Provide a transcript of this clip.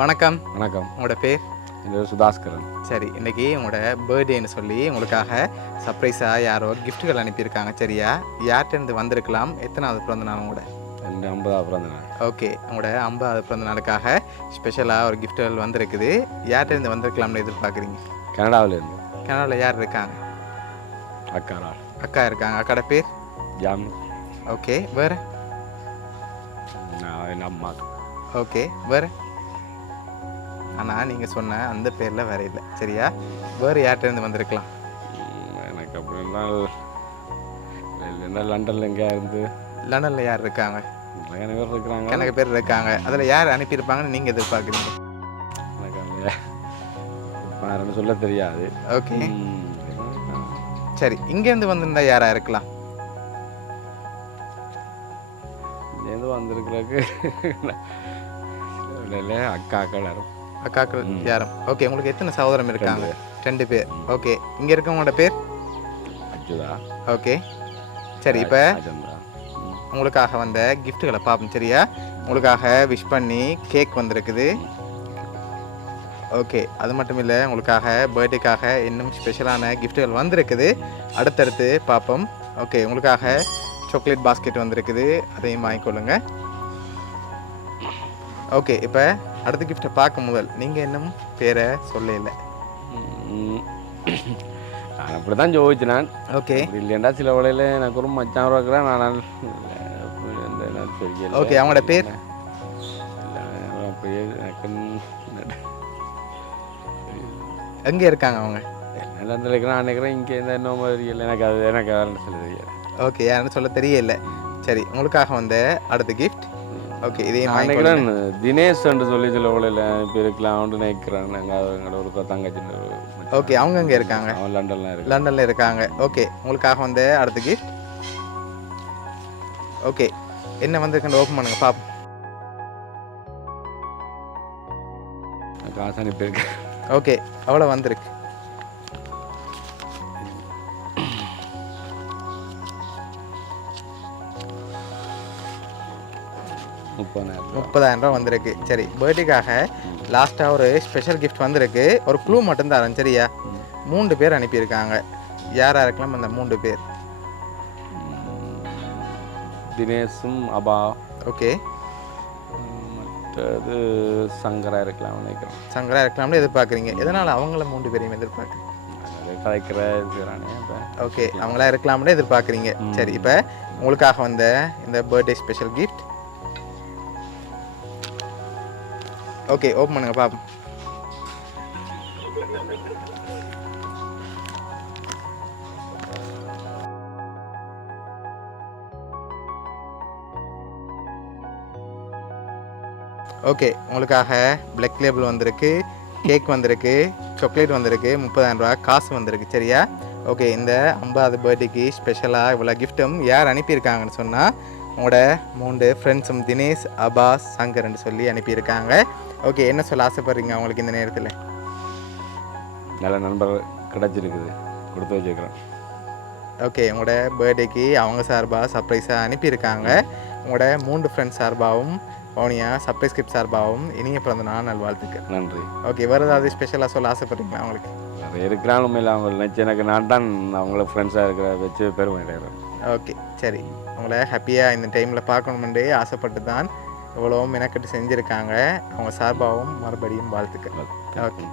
வணக்கம். வணக்கம். உங்களோட பேர்? என் பேர் சுதாஸ்கரன். சரி, இன்றைக்கி உங்களோட பர்த்டேன்னு சொல்லி உங்களுக்காக சர்ப்ரைஸாக யாரோ கிஃப்ட்டுகள் அனுப்பியிருக்காங்க. சரியா? யார்கிட்டேருந்து வந்திருக்கலாம்? எத்தனாவது பிறந்த நாள் உங்களோட? என் 50வது பிறந்த நாள். ஓகே, உங்களோட 50வது பிறந்த நாளுக்காக ஸ்பெஷலாக ஒரு கிஃப்ட்டுகள் வந்திருக்குது. யார்கிட்டேருந்து வந்திருக்கலாம்னு எதிர்பார்க்குறீங்க? கனடாவிலேருந்து. கனடாவில் யார் இருக்காங்க? அக்கா இருக்காங்க. அக்காட பேர்? ஜாமி. ஓகே, வேறு? என் அம்மா. ஓகே, வேறு? ஆனால் நீங்கள் சொன்ன அந்த பேரில் வேறு இல்லை. சரியா? வேறு யார்கிட்டேருந்து வந்திருக்கலாம்? எனக்கு அப்படின்னா லண்டனில் எங்கேயா இருந்து. லண்டனில் யார் இருக்காங்க? நிறைய பேர் இருக்கிறாங்க. எனக்கு பேர் இருக்காங்க. அதில் யார் அனுப்பியிருப்பாங்கன்னு நீங்கள் எதிர்பார்க்குறீங்க? எனக்கு யாருன்னு சொல்ல தெரியாது. ஓகே, சரி. இங்கேருந்து வந்திருந்தா யாராக இருக்கலாம்? இங்கேருந்து வந்திருக்கிறதுக்கு அக்காக்கள் யாரும்? ஓகே, உங்களுக்கு எத்தனை சகோதரம் இருக்காங்க? 2 பேர். ஓகே, இங்கே இருக்கவங்களோட பேர்? அஜுதா. ஓகே, சரி. இப்போ உங்களுக்காக வந்த கிஃப்ட்டுகளை பார்ப்போம். சரியா? உங்களுக்காக விஷ் பண்ணி கேக் வந்திருக்குது. ஓகே, அது மட்டும் இல்லை, உங்களுக்காக பர்த்டேக்காக இன்னும் ஸ்பெஷலான கிஃப்ட்டுகள் வந்திருக்குது. அடுத்தடுத்து பார்ப்போம். ஓகே, உங்களுக்காக சாக்லேட் பாஸ்கெட் வந்திருக்குது. அதையும் வாங்கிக்கொள்ளுங்க. ஓகே, இப்போ அடுத்த கிஃப்ட்டை பார்க்க முதல் நீங்கள் இன்னும் பேரை சொல்ல இல்லை. நான் அப்படி தான் ஜோதிச்சு நான். ஓகே, இல்லைண்டா சில வேளையில் எனக்கு ஒரு மச்சான் இருக்கிறேன். நான் ஓகே, அவங்களோட பேர்? அப்படியே எங்கே இருக்காங்க அவங்க? லண்டனில் இருக்கிறேன் நினைக்கிறேன். இங்கே இந்த இன்னும் தெரியல. எனக்கு யாருன்னு சொல்ல தெரியாது. ஓகே, யாருன்னு சொல்ல தெரியல. சரி, உங்களுக்காக வந்த அடுத்த கிஃப்ட். ஓகே, இதையும் நினைக்கிறேன் தினேஷ் என்று சொல்லி சில வேளையில் இப்போ இருக்கலாம் நினைக்கிறேன். நாங்கள் எங்களோட ஒரு தங்கச்சி. ஓகே, அவங்க எங்கே இருக்காங்க? அவன் லண்டனில் இருக்காங்க. ஓகே, உங்களுக்காக வந்த அடுத்த கிஃப்ட். ஓகே, என்ன வந்திருக்குன்னு ஓப்பன் பண்ணுங்க பாப்போம். காசு அனுப்பியிருக்கேன். ஓகே, அவ்வளோ வந்திருக்கு. ₹30,000 வந்திருக்கு. சரி, பர்த்டேக்காக லாஸ்ட்டாக ஒரு ஸ்பெஷல் கிஃப்ட் வந்திருக்கு. ஒரு க்ளூ மட்டும் தரேன். சரியா? 3 பேர் அனுப்பியிருக்காங்க. யாராக இருக்கலாம் அந்த 3 பேர்? தினேஷும் அபா. ஓகே, மற்றது சங்கரா இருக்கலாம் நினைக்கிறேன். சங்கரா இருக்கலாம்னு எதிர்பார்க்குறீங்க. எதனால் அவங்கள 3 பேரையும் எதிர்பார்க்குறீங்க? கதைக்கிற. ஓகே, அவங்களா இருக்கலாம்னு எதிர்பார்க்குறீங்க. சரி, இப்போ உங்களுக்காக வந்த இந்த birthday special gift. Okay, open பண்ணுங்க பாப்போம். ஓகே, உங்களுக்காக பிளாக் லேபிள் வந்திருக்கு, கேக் வந்திருக்கு, சாக்லேட் வந்திருக்கு, ₹30,000 காசு வந்திருக்கு. சரியா? ஓகே, இந்த 50வது பர்த்டேக்கு ஸ்பெஷலாக இவ்வளோ கிஃப்ட்டும் யார் அனுப்பியிருக்காங்கன்னு சொன்னால் உங்களோட 3 ஃப்ரெண்ட்ஸும் தினேஷ், அபாஸ், சங்கர்ன்னு சொல்லி அனுப்பியிருக்காங்க. ஓகே, என்ன சொல்ல ஆசைப்படுறீங்க அவங்களுக்கு இந்த நேரத்தில்? நல்ல நண்பர் கிடச்சிருக்குது, கொடுத்து வச்சுருக்கிறேன். ஓகே, உங்களோட பர்த்டேக்கு அவங்க சார்பாக சர்ப்ரைஸாக அனுப்பியிருக்காங்க. உங்களோட 3 ஃப்ரெண்ட்ஸ் சார்பாகவும் பவுனியா சர்ப்ரைஸ் கிஃப்ட் சார்பாகவும் இனிய பிறந்த நாள் நல்வாழ்த்துக்கள். நன்றி. ஓகே, வேறு ஏதாவது ஸ்பெஷலாக சொல்ல ஆசைப்படுறீங்களா அவங்களுக்கு? அது இருக்கிறாலும் இல்லை, அவங்க நினச்சி எனக்கு நான் தான் அவங்கள ஃப்ரெண்ட்ஸாக இருக்கிற வச்சு பெருமை. ஓகே, சரி. அவங்கள ஹாப்பியாக இந்த டைமில் பார்க்கணுமென்றே ஆசைப்பட்டு தான் இவ்வளோ மெனக்கட்டு செஞ்சுருக்காங்க. அவங்க சார்பாகவும் மறுபடியும் வாழ்த்துக்கள். ஓகே.